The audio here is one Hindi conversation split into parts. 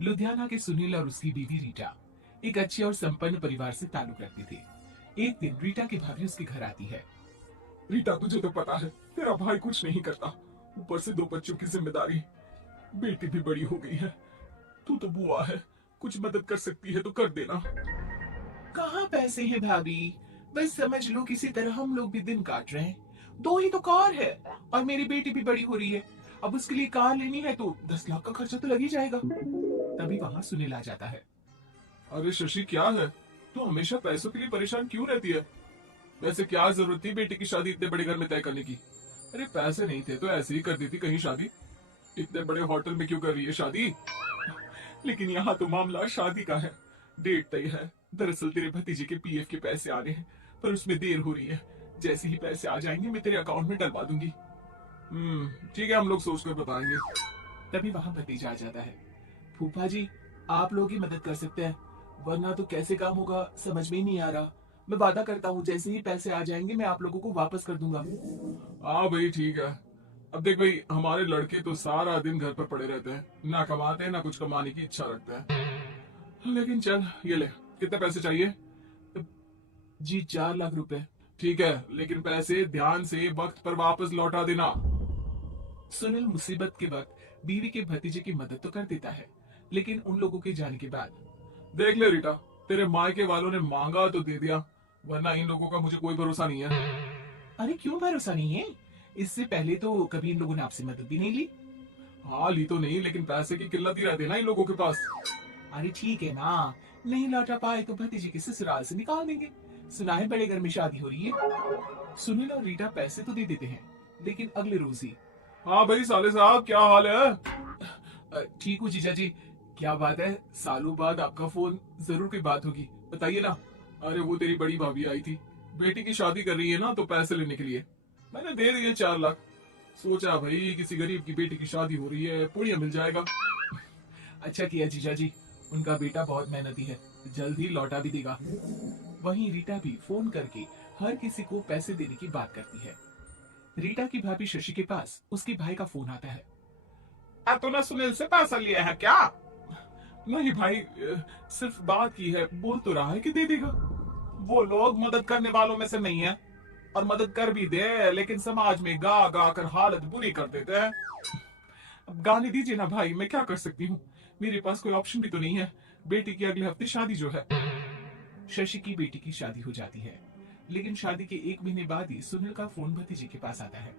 लुधियाना के सुनील और उसकी बीवी रीटा एक अच्छे और संपन्न परिवार से ताल्लुक रखते थे। एक दिन रीटा की भाभी उसके घर आती है। रीटा, तुझे तो पता है तेरा भाई कुछ नहीं करता, ऊपर से दो बच्चों की जिम्मेदारी, बेटी भी बड़ी हो गई है। तू तो बुआ है, कुछ मदद कर सकती है तो कर देना। कहाँ पैसे हैं भाभी, बस समझ लो किसी तरह हम लोग भी दिन काट रहे हैं। दो ही तो कार है और मेरी बेटी भी बड़ी हो रही है। अब उसके लिए कार लेनी है तो 10 लाख का खर्चा तो लग ही जाएगा। तभी वहां सुनील आ जाता है। अरे शशि, क्या है? तू हमेशा पैसों के लिए परेशान क्यों रहती है? वैसे क्या जरूरत थी बेटी की शादी इतने बड़े घर में तय करने की? अरे पैसे नहीं थे तो ऐसे ही कर देती कहीं शादी। इतने बड़े होटल में क्यों कर रही है शादी? लेकिन यहाँ तो मामला शादी का है, डेट तय है। दरअसल तेरे भतीजे के पीएफ के पैसे आ रहे हैं, पर उसमें देर हो रही है। जैसे ही पैसे आ जाएंगे मैं तेरे अकाउंट में डलवा दूंगी। ठीक है, हम लोग सोच कर बताएंगे। तभी वहां भतीजा आ जाता है। फूफा जी, आप लोग ही मदद कर सकते हैं, वरना तो कैसे काम होगा समझ में ही नहीं आ रहा। मैं वादा करता हूँ जैसे ही पैसे आ जाएंगे मैं आप लोगों को वापस कर दूंगा। हाँ भाई, ठीक है। अब देख भाई, हमारे लड़के तो सारा दिन घर पर पड़े रहते हैं, ना कमाते हैं ना कुछ कमाने की इच्छा रखते हैं। लेकिन चल ये ले, कितने पैसे चाहिए? जी 4 लाख रुपए। ठीक है, लेकिन पैसे ध्यान से वक्त पर वापस लौटा देना। सुनील मुसीबत के वक्त बीवी के भतीजे की मदद तो कर देता है, लेकिन उन लोगों के जाने के बाद। देख ले रीटा, तेरे मायके वालों ने मांगा तो दे दिया, वरना इन लोगों का मुझे कोई भरोसा नहीं है। अरे क्यों भरोसा नहीं है? इससे पहले तो कभी इन लोगों ने आपसे मदद भी नहीं ली। हाँ, ली तो नहीं, लेकिन पैसे की किल्लत ही रहती है ना इन लोगों के पास। अरे ठीक है ना, नहीं लौटा पाए तो भतीजे के ससुराल से निकाल देंगे। सुना है बड़े घर में शादी हो रही है। सुनील और रीटा पैसे तो दे देते हैं, लेकिन अगले रोज ही। हाँ भाई साले साहब, क्या हाल है? ठीक हूँ जीजा जी। क्या बात है, सालों बाद आपका फोन, जरूर कोई बात होगी, बताइए ना। अरे वो तेरी बड़ी भाभी आई थी, बेटी की शादी कर रही है ना, तो पैसे लेने के लिए मैंने दे दिए 4 लाख। सोचा भाई किसी गरीब की बेटी की शादी हो रही है, पुण्य मिल जाएगा। अच्छा किया जीजा जी, उनका बेटा बहुत मेहनती है, जल्द ही लौटा भी देगा। वहीं रीटा भी फोन करके हर किसी को पैसे देने की बात करती है। रीटा की भाभी शशि के पास उसके भाई का फोन आता है। तूने सुनील से पैसा लिया है क्या? नहीं भाई, सिर्फ बात की है, बोल तो रहा है कि दे देगा। वो लोग मदद करने वालों में से नहीं है, और मदद कर भी दे लेकिन समाज में गा गा कर हालत बुरी कर देते हैं। अब गाने दीजिए ना भाई, मैं क्या कर सकती हूँ, मेरे पास कोई ऑप्शन भी तो नहीं है। बेटी की अगले हफ्ते शादी जो है। शशि की बेटी की शादी हो जाती है, लेकिन शादी के 1 महीने बाद ही सुनील का फोन भतीजे के पास आता है।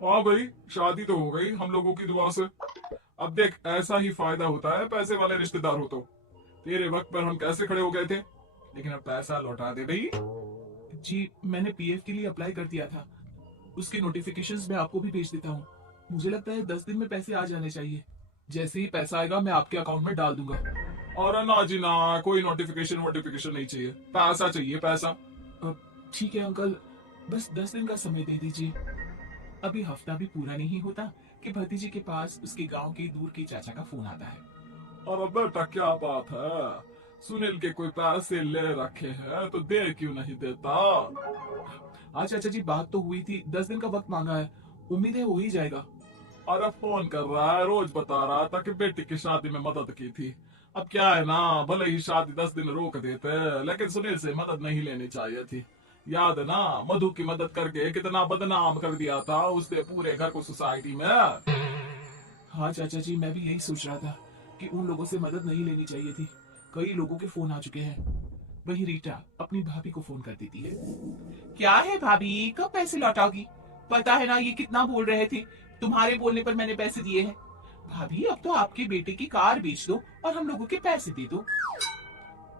हाँ भाई, शादी तो हो गई हम लोगों की दुआ से। अब देख, ऐसा ही फायदा होता है पैसे वाले रिश्तेदार हो तो। तेरे वक्त पर हम कैसे खड़े हो गए थे, लेकिन अब पैसा लौटा दे भाई। जी मैंने पीएफ के लिए अप्लाई कर दिया था, उसके नोटिफिकेशंस मैं आपको भी भेज देता हूँ। मुझे लगता है 10 दिन में पैसे आ जाने चाहिए। जैसे ही पैसा आएगा मैं आपके अकाउंट में डाल दूंगा। और ना जी ना, कोई नोटिफिकेशन नोटिफिकेशन नहीं चाहिए, पैसा चाहिए पैसा। ठीक है अंकल, बस 10 दिन का समय दे दीजिए। अभी हफ्ता भी पूरा नहीं होता कि भतीजे के पास उसके गांव के दूर के चाचा का फोन आता है। और अब बेटा क्या बात है, सुनील के कोई पैसे ले रखे हैं तो दे क्यों नहीं देता? हाँ चाचा जी, बात तो हुई थी, 10 दिन का वक्त मांगा है, उम्मीद है हो ही जाएगा। अरे फोन कर रहा है, रोज बता रहा था कि बेटी की शादी में मदद की थी। अब क्या है ना, भले ही शादी 10 दिन रोक देते, लेकिन सुनील से मदद नहीं लेनी चाहिए थी। याद है ना, मधु की मदद करके कितना बदनाम कर दिया था उसने पूरे घर को सोसाइटी में। हाँ चाचा जी, मैं भी यही सोच रहा था कि उन लोगों से मदद नहीं लेनी चाहिए थी। कई लोगों के फोन आ चुके हैं। वही रीटा अपनी भाभी को फोन कर देती है। क्या है भाभी, कब पैसे लौटाओगी? पता है ना ये कितना बोल रहे थे, तुम्हारे बोलने पर मैंने पैसे दिए हैं। भाभी अब तो आपके बेटे की कार बेच दो और हम लोगों के पैसे दे दो।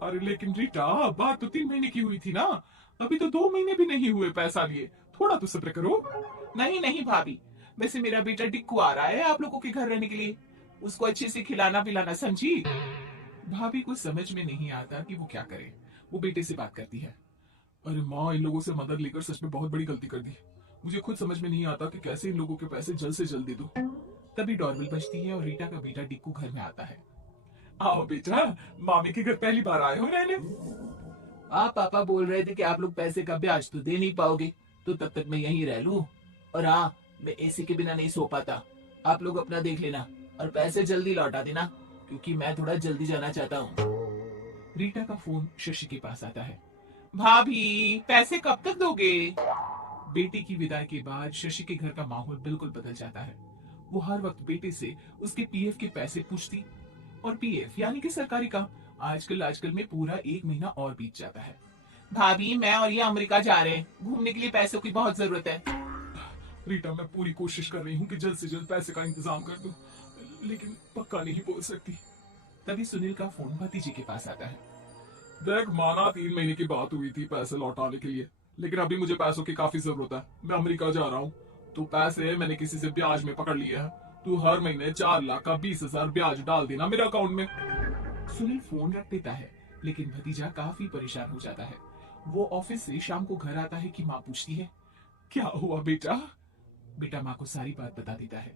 अरे लेकिन रीटा, बात तो 3 महीने की हुई थी ना, अभी तो 2 महीने भी नहीं हुए पैसा लिए, थोड़ा तो सब्र करो। नहीं नहीं भाभी, वैसे मेरा बेटा डिक्कू आ रहा है आप लोगों के घर रहने के लिए, उसको अच्छे से खिलाना पिलाना, समझी? भाभी को समझ में नहीं आता कि वो क्या करे। वो बेटे से बात करती है। अरे माँ, इन लोगों से मदद लेकर सच में बहुत बड़ी गलती कर दी। मुझे खुद समझ में नहीं आता कि कैसे इन लोगों के पैसे जल्द से जल्द दे दूं। तभी डोरबेल बजती है और रीटा का बेटा डिक्कू घर में आता है। आओ बेटा, मामी के घर पहली बार आए हो रहने। आप पापा बोल रहे थे कि आप लोग पैसे का ब्याज तो दे नहीं पाओगे, तो तब तक मैं यहीं रह लूं। और हाँ, मैं एसी के बिना नहीं सो पाता। आप लोग अपना देख लेना और पैसे जल्दी लौटा देना। क्योंकि मैं थोड़ा जल्दी जाना चाहता हूँ। रीटा का फोन शशि के पास आता है। भाभी, पैसे कब तक दोगे? बेटे की विदाई के बाद शशि के घर का माहौल बिल्कुल बदल जाता है। वो हर वक्त बेटे से उसके पीएफ के पैसे पूछती, और पीएफ यानी कि सरकारी काम आजकल में पूरा 1 महीना और बीत जाता है। भाभी, मैं और ये अमेरिका जा रहे हैं, घूमने के लिए पैसों की बहुत जरूरत है। रीटा, मैं पूरी कोशिश कर रही हूँ कि जल्द से जल्द पैसे का इंतजाम कर दूं, लेकिन पक्का नहीं बोल सकती। तभी सुनील का फोन भतीजे के पास आता है। देख, माना 3 महीने की बात हुई थी पैसे लौटाने के लिए, लेकिन अभी मुझे पैसों की काफी जरूरत है। मैं अमेरिका जा रहा हूँ, तो पैसे मैंने किसी से ब्याज में पकड़ लिए हैं। तू हर महीने 4 लाख का 20,000 ब्याज डाल देना मेरे अकाउंट में। सुनील फोन रख देता है, लेकिन भतीजा काफी परेशान हो जाता है। वो ऑफिस से शाम को घर आता है कि माँ पूछती है, क्या हुआ बेटा? बेटा माँ को सारी बात बता देता है।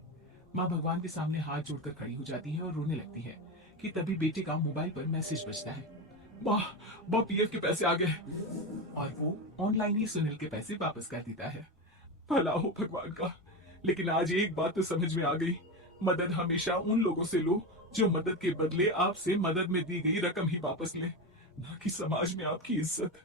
माँ भगवान के सामने हाथ जोड़कर खड़ी हो जाती है और रोने लगती है कि तभी बेटे का मोबाइल पर मैसेज बजता है। माँ पीएफ के पैसे आ गए। और वो ऑनलाइन ही सुनील के पैसे वापस कर देता है। भला हो भगवान का। लेकिन आज एक बात तो समझ में आ गई, मदद हमेशा उन लोगों से लो जो मदद के बदले आपसे मदद में दी गई रकम ही वापस ले, ना कि समाज में आपकी इज्जत।